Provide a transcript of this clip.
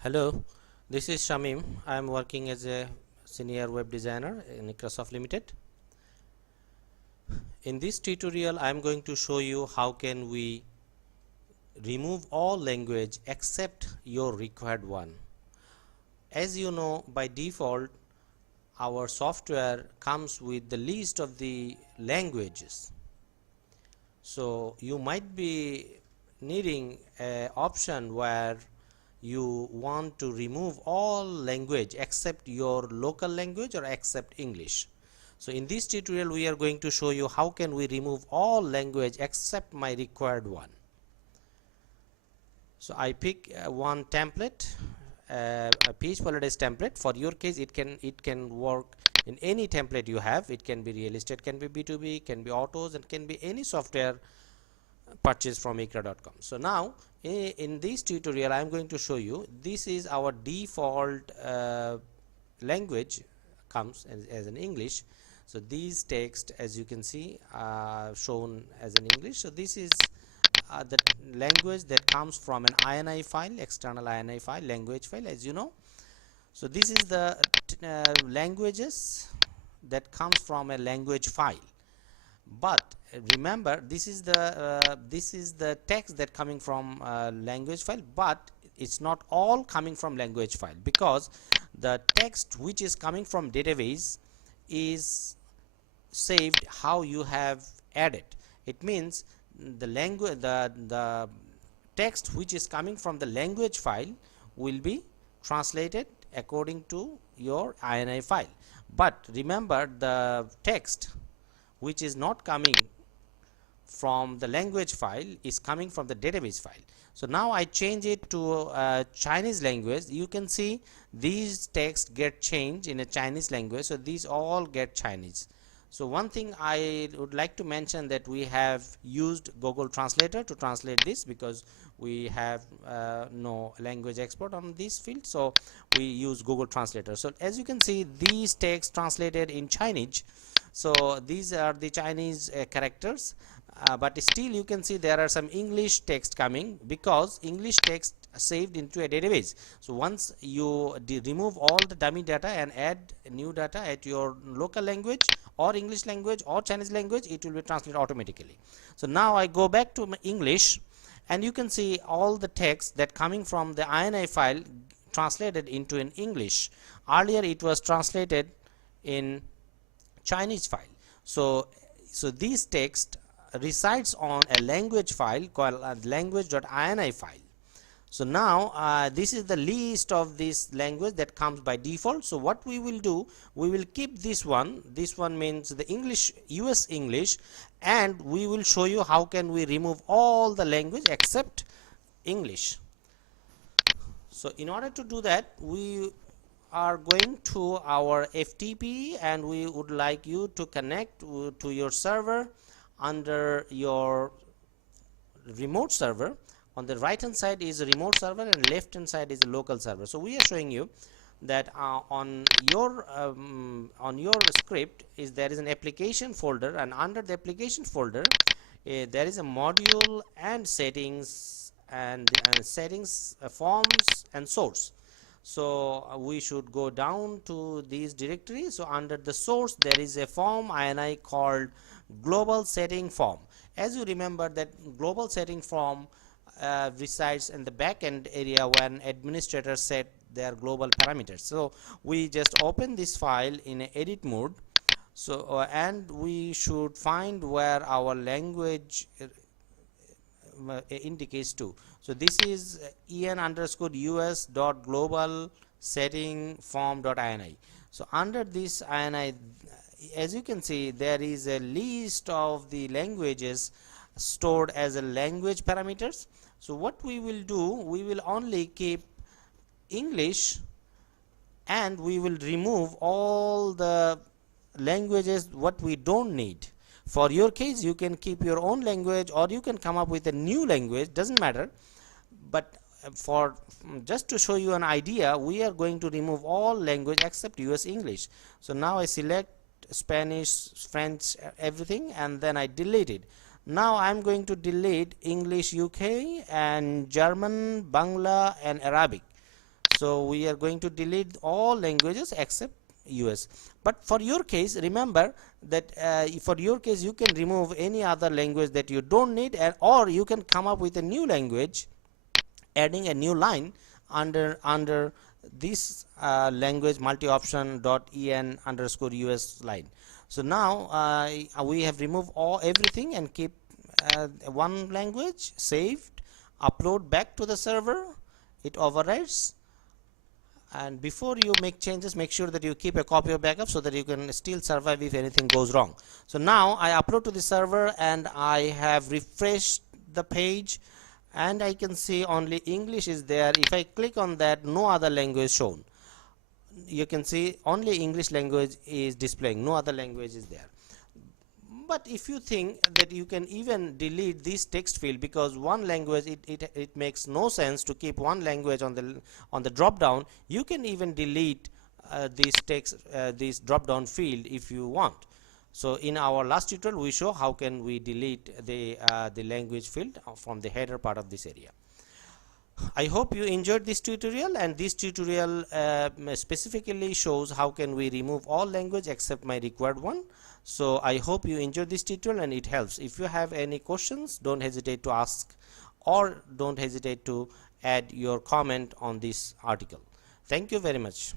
Hello, this is Shamim. I am working as a senior web designer in Microsoft Limited. In this tutorial, I am going to show you how can we remove all language except your required one. As you know, by default, our software comes with the list of the languages. So you might be needing an option where you want to remove all language except your local language or except English. So in this tutorial we are going to show you how can we remove all language except my required one. So I pick one template, a PHP holidays template. For your case it can work in any template you have. It can be real estate, can be B2B, can be autos, and can be any software purchased from Eicra.com. So now in this tutorial I am going to show you this is our default language comes as an English. So these text, as you can see, are shown as an English. So this is the language that comes from an INI file, external INI file, language file, as you know. So this is the languages that comes from a language file. But remember, this is the text that coming from language file, but it's not all coming from language file, because the text which is coming from database is saved how you have added. It means the language, the text which is coming from the language file will be translated according to your INI file. But remember, the text which is not coming from the language file is coming from the database file. So now I change it to Chinese language. You can see these texts get changed in a Chinese language, so these all get Chinese. So one thing I would like to mention, that we have used Google Translator to translate this, because we have no language export on this field, so we use Google Translator. So as you can see, these texts translated in Chinese. So these are the Chinese characters, but still you can see there are some English text coming, because English text saved into a database. So once you remove all the dummy data and add new data at your local language or English language or Chinese language, it will be translated automatically. So now I go back to my English, and you can see all the text that coming from the INI file translated into an English. Earlier it was translated in Chinese file. So this text resides on a language file called language.ini file. So now this is the list of this language that comes by default. So what we will do, we will keep this one. This one means the English, US English, and we will show you how can we remove all the language except English. So in order to do that, we are going to our FTP, and we would like you to connect to your server under your remote server. On the right hand side is a remote server and left hand side is a local server. So we are showing you that on your script there is an application folder, and under the application folder there is a module and settings and settings, forms and source. So we should go down to these directories. So under the source there is a form INI called global setting form. As you remember, that global setting form resides in the backend area when administrators set their global parameters. So we just open this file in a edit mode. So and we should find where our language indicates to. So this is en_us.global setting form.ini. So under this ini, as you can see, there is a list of the languages stored as a language parameters. So what we will do, we will only keep English, and we will remove all the languages what we don't need. For your case, you can keep your own language, or you can come up with a new language, doesn't matter. But for just to show you an idea, we are going to remove all language except US English. So now I select Spanish, French, everything, and then I delete it. Now I'm going to delete English UK and German, Bangla and Arabic. So we are going to delete all languages except US. But for your case, remember that for your case you can remove any other language that you don't need, or you can come up with a new language adding a new line under this language multi-option .en underscore US line. So now we have removed everything and keep one language saved, upload back to the server, it overrides, and before you make changes, make sure that you keep a copy of backup so that you can still survive if anything goes wrong. So now I upload to the server and I have refreshed the page, and I can see only English is there. If I click on that, no other language shown. You can see only English language is displaying, no other language is there. But if you think that you can even delete this text field, because one language, it makes no sense to keep one language on the drop down, you can even delete this text, this drop down field if you want. So in our last tutorial we show how can we delete the language field from the header part of this area. I hope you enjoyed this tutorial, and this tutorial specifically shows how can we remove all language except my required one. So I hope you enjoyed this tutorial and it helps. If you have any questions, don't hesitate to ask, or don't hesitate to add your comment on this article. Thank you very much.